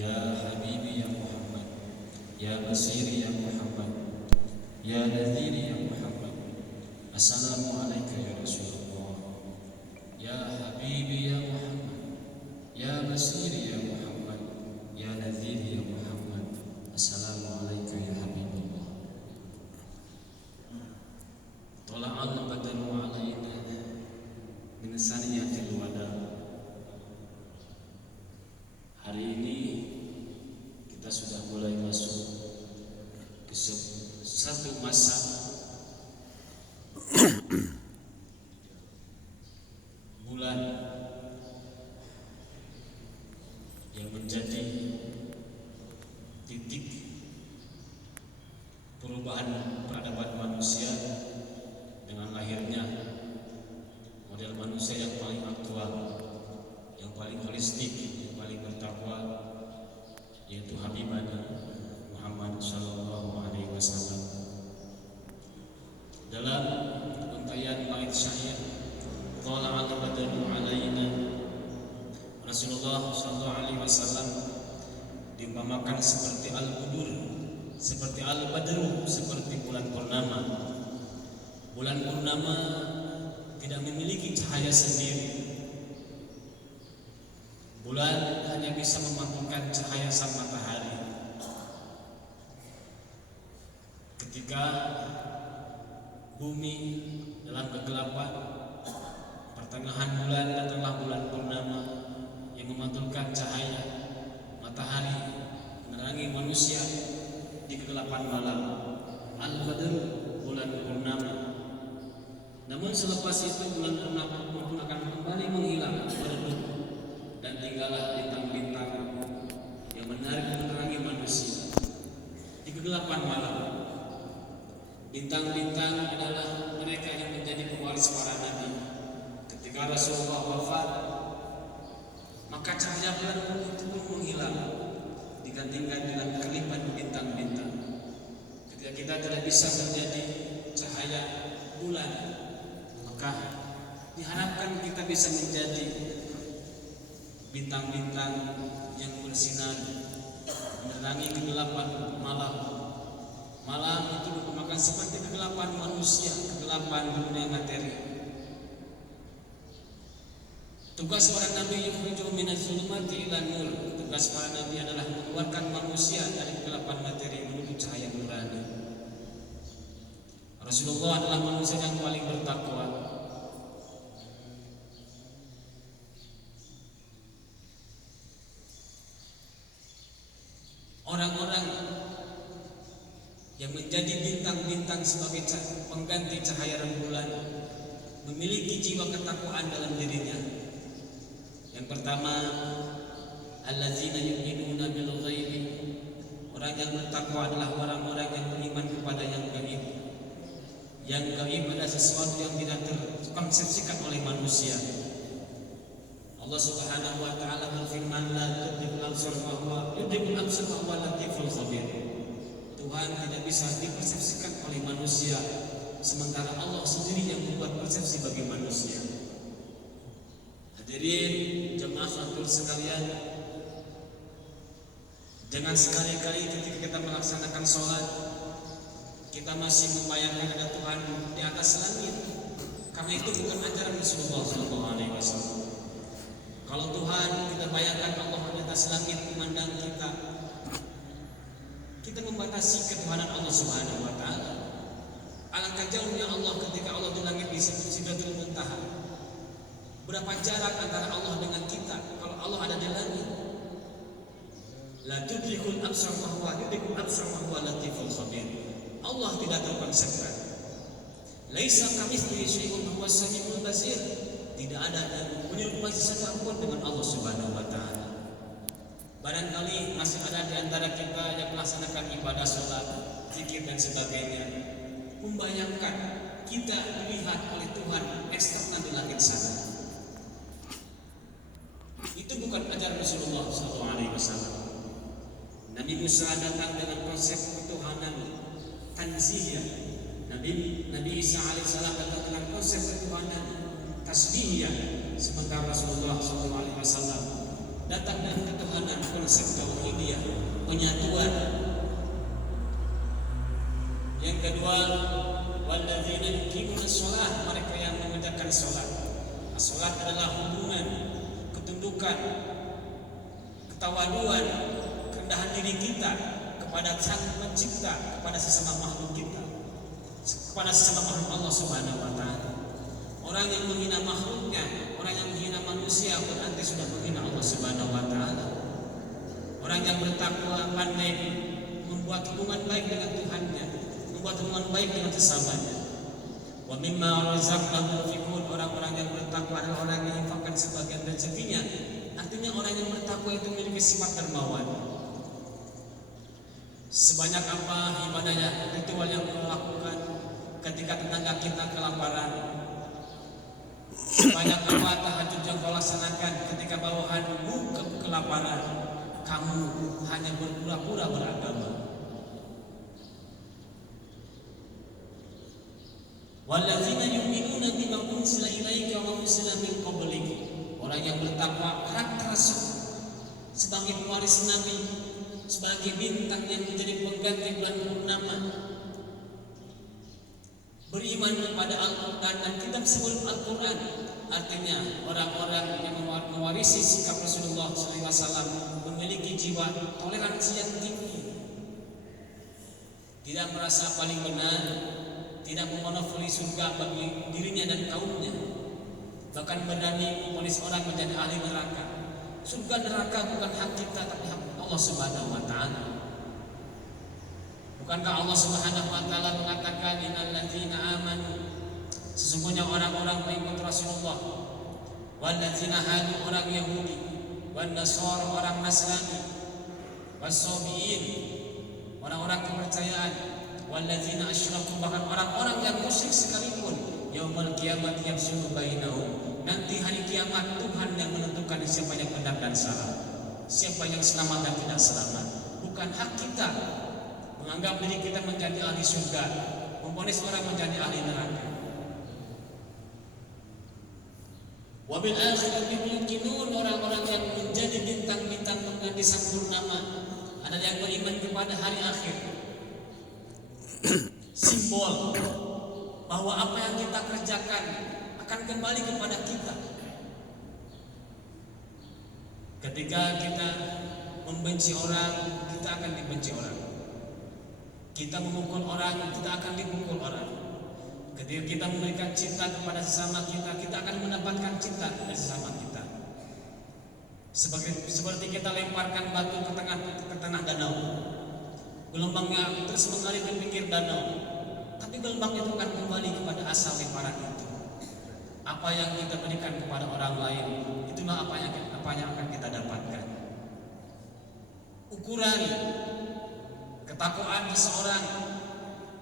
Ya Habibi ya Muhammad, Ya Basiri ya Muhammad, Ya Nadhiri ya Muhammad. Assalamualaikum ya Rasulullah. Ya Habibi ya Muhammad, Ya Basiri ya Muhammad, Ya Nadhiri ya Muhammad. Assalamualaikum ya Habibullah. Tola'al badanu alaina min saniyatil wada. Hari ini kita sudah mulai masuk ke satu masa bulan yang menjadi titik perubahan peradaban manusia dengan lahirnya model manusia yang paling aktual, yang paling holistik, yang paling bertakwa, yaitu Habibana Muhammad Sallallahu Alaihi Wasallam. Dalam untayan bait syair Tala'al badanu alaina, Rasulullah Sallallahu Alaihi Wasallam diumpamakan seperti al-budur, seperti al-badru, seperti bulan purnama. Bulan purnama tidak memiliki cahaya sendiri. Bulan hanya bisa memantulkan cahaya sang matahari. Ketika bumi dalam kegelapan, pertengahan bulan datanglah bulan purnama yang memantulkan cahaya matahari menerangi manusia di kegelapan malam. Al-Badr, bulan purnama. Namun selepas itu bulan purnama pun akan kembali menghilang, meredup, dan tinggallah bintang-bintang yang menerangi manusia di kegelapan malam. Bintang-bintang adalah mereka yang menjadi pewaris para nabi. Ketika Rasulullah wafat, maka cahaya bulan itu pun menghilang, digantikan dengan kelipan bintang-bintang. Ketika kita tidak bisa menjadi cahaya bulan, maka diharapkan kita bisa menjadi bintang-bintang yang bersinar menerangi kegelapan malam. Malam itu diumpamakan seperti kegelapan manusia, kegelapan dunia materi. Tugas para nabi yukhrijuhum minadz zulumati ilan nur. Tugas para nabi adalah mengeluarkan manusia dari kegelapan materi menuju cahaya nurani. Rasulullah adalah manusia yang paling bertakwa. Orang-orang yang menjadi bintang-bintang sebagai pengganti cahaya rembulan memiliki jiwa ketakwaan dalam dirinya. Yang pertama, allazina yu'minuna bil ghaibi. Orang yang bertakwa adalah orang-orang yang beriman kepada yang gaib. Yang gaib adalah sesuatu yang tidak terkonsepsikan oleh manusia. Allah Subhanahu wa taala berfirman, la tudrikul absar wa huwa yudrikul absar wa huwa latiful khabir. Tuhan tidak bisa dipersepsikan oleh manusia, sementara Allah sendiri yang membuat persepsi bagi manusia. Hadirin jemaah sahabat sekalian, jangan sekali-kali ketika kita melaksanakan sholat kita masih membayangkan ada Tuhan di atas langit, karena itu bukan ajaran Rasulullah SAW. Kalau Tuhan kita bayangkan Allah di atas langit memandang kita membatasi ketuhanan Allah Subhanahu wa taala. Alangkah jauhnya Allah ketika Allah di langit disebut Sidratul Muntaha. Berapa jarak antara Allah dengan kita kalau Allah ada di langit? La tudrikul absar wa huwa yudrikul absar wa huwa latiful khabir. Allah tidak terkonsepkan. Laisa kamitslihi syai'un wa huwas samiul basir. Tidak ada dan menyerupai sesuatu pun dengan Allah Subhanahu wa taala. Barangkali masih ada di antara kita yang melaksanakan ibadah sholat, zikir dan sebagainya, membayangkan kita dilihat oleh Tuhan eksternal di langit sana. Itu bukan ajaran Rasulullah SAW. Nabi Musa datang dengan konsep ketuhanan tanzihiyah. Nabi Isa alaihissalam datang dengan konsep ketuhanan tasbihiyah. Sementara Rasulullah SAW datang dengan ketuhanan konsep tauhid. penyatuan. Yang kedua, walladzina yuqimuna shalah, mereka yang mengerjakan salat. Salat adalah hubungan, ketundukan, ketawaduan, kerendahan diri kita kepada Sang Pencipta, kepada sesama makhluk kita, kepada sesama makhluk Allah Subhanahu wa taala. Orang yang menghina makhluknya, orang yang menghina manusia berarti sudah menghina Allah Subhanahu wa taala. Orang yang bertakwa pandai membuat hubungan baik dengan Tuhannya, membuat hubungan baik dengan sesamanya. Wa mimma razaqnahum yunfiqun, orang-orang yang bertakwa adalah orang yang menginfakkan sebagian rezekinya. Artinya orang yang bertakwa itu memiliki sifat dermawan. Sebanyak apa ibadahnya, ritual yang kau lakukan ketika tetangga kita kelaparan, sebanyak apa tahajud yang kau laksanakan ketika bawahanmu kelaparan, kamu hanya berpura-pura beragama. Walladzina yu'minuna bima unzila ilaika wa unzila min qablik, orang yang bertakwa erat terasa sebagai pewaris Nabi, sebagai bintang yang menjadi pengganti bulan purnama, beriman kepada Al-Quran dan kitab sebelum Al-Quran. Artinya orang-orang yang mewarisi sikap Rasulullah SAW memiliki jiwa toleransi yang tinggi, tidak merasa paling benar, tidak memonopoli surga bagi dirinya dan kaumnya, bahkan berani memvonis orang menjadi ahli neraka. Surga neraka bukan hak kita, tapi hak Allah Subhanahu wa taala. Bukankah Allah Subhanahu wa taala mengatakan innal ladzina amanu, sesungguhnya orang-orang pengikut Rasulullah, wal ladzina hadu, orang Yahudi, wan nasara, orang Nasrani, wasabiin, orang-orang kepercayaan, wal ladzina asyraku, bahkan orang-orang yang musyrik sekalipun, yaumul kiamat yafsulu bainahum, nanti hari kiamat Tuhan yang menentukan siapa yang benar dan salah, siapa yang selamat dan tidak selamat. Bukan hak kita menganggap diri kita menjadi ahli surga, memvonis orang menjadi ahli neraka. Wabil akhirati yuqinun, orang-orang yang menjadi bintang-bintang pengganti sang purnama adalah yang beriman kepada hari akhir. Simbol bahwa apa yang kita kerjakan akan kembali kepada kita. Ketika kita membenci orang, kita akan dibenci orang. Kita memukul orang, kita akan dipukul orang. Ketika kita memberikan cinta kepada sesama kita, kita akan mendapatkan cinta dari sesama kita. Seperti kita lemparkan batu ke tengah danau, gelombangnya terus mengalir ke pinggir danau, tapi gelombang itu akan kembali kepada asal lemparan itu. Apa yang kita berikan kepada orang lain, itulah apa yang akan kita dapatkan. Ukuran ketakwaan seseorang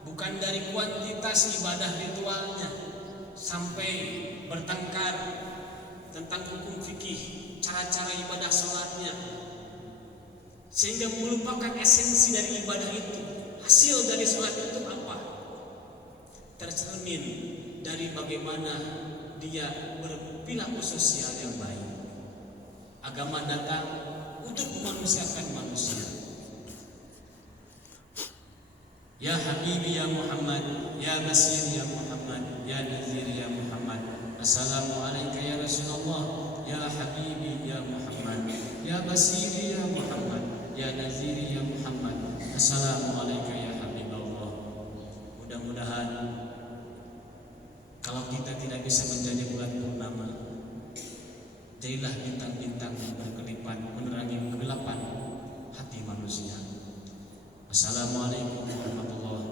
bukan dari kuantitas ibadah ritualnya sampai bertengkar tentang hukum fikih, cara-cara ibadah sholatnya, sehingga melupakan esensi dari ibadah itu. Hasil dari sholat itu apa? Tercermin dari bagaimana dia berperilaku sosial yang baik. Agama datang untuk memanusiakan manusia. Ya Habibi ya Muhammad, ya Basir ya Muhammad, ya Nazir ya Muhammad. Assalamualaikum ya Rasulullah, ya Habibi ya Muhammad, ya Basir ya Muhammad, ya Nazir ya Muhammad. Assalamualaikum ya Habibullah. Mudah-mudahan kalau kita tidak bisa menjadi bulan purnama, jadilah bintang-bintang yang berkelipat menerangi kegelapan hati manusia. Assalamualaikum warahmatullahi